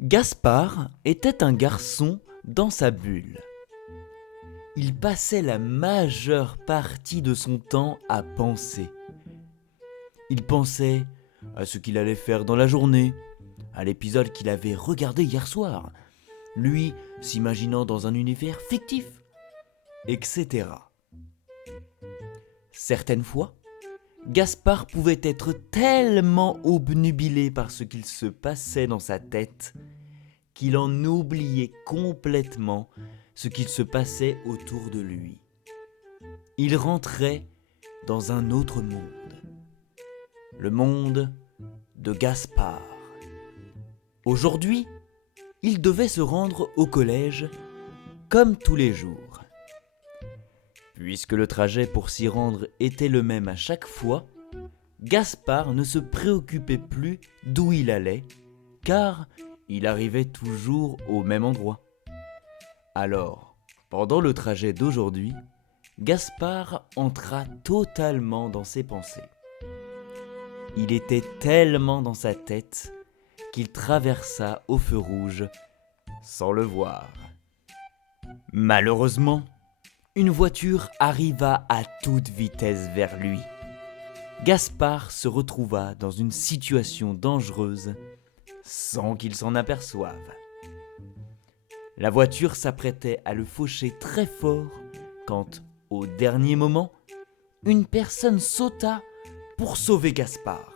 Gaspard était un garçon dans sa bulle. Il passait la majeure partie de son temps à penser. Il pensait à ce qu'il allait faire dans la journée, à l'épisode qu'il avait regardé hier soir, lui s'imaginant dans un univers fictif, etc. Certaines fois, Gaspard pouvait être tellement obnubilé par ce qu'il se passait dans sa tête qu'il en oubliait complètement ce qu'il se passait autour de lui. Il rentrait dans un autre monde, le monde de Gaspard. Aujourd'hui, il devait se rendre au collège comme tous les jours. Puisque le trajet pour s'y rendre était le même à chaque fois, Gaspard ne se préoccupait plus d'où il allait, car il arrivait toujours au même endroit. Alors, pendant le trajet d'aujourd'hui, Gaspard entra totalement dans ses pensées. Il était tellement dans sa tête qu'il traversa au feu rouge sans le voir. Malheureusement, une voiture arriva à toute vitesse vers lui. Gaspard se retrouva dans une situation dangereuse sans qu'il s'en aperçoive. La voiture s'apprêtait à le faucher très fort quand, au dernier moment, une personne sauta pour sauver Gaspard.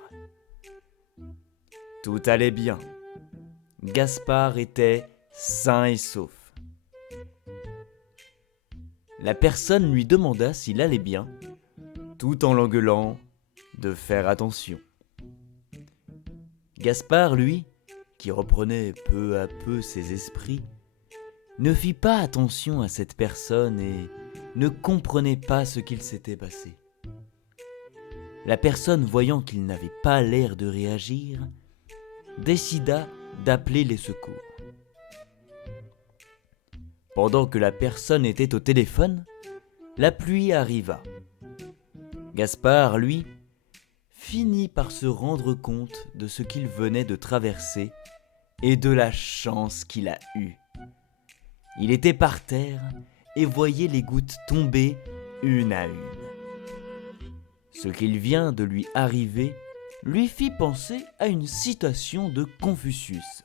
Tout allait bien. Gaspard était sain et sauf. La personne lui demanda s'il allait bien, tout en l'engueulant de faire attention. Gaspard, lui, qui reprenait peu à peu ses esprits, ne fit pas attention à cette personne et ne comprenait pas ce qu'il s'était passé. La personne, voyant qu'il n'avait pas l'air de réagir, décida d'appeler les secours. Pendant que la personne était au téléphone, la pluie arriva. Gaspard, lui, finit par se rendre compte de ce qu'il venait de traverser et de la chance qu'il a eue. Il était par terre et voyait les gouttes tomber une à une. Ce qu'il vient de lui arriver lui fit penser à une citation de Confucius.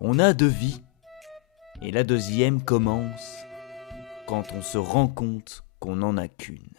On a deux vies, et la deuxième commence quand on se rend compte qu'on n'en a qu'une.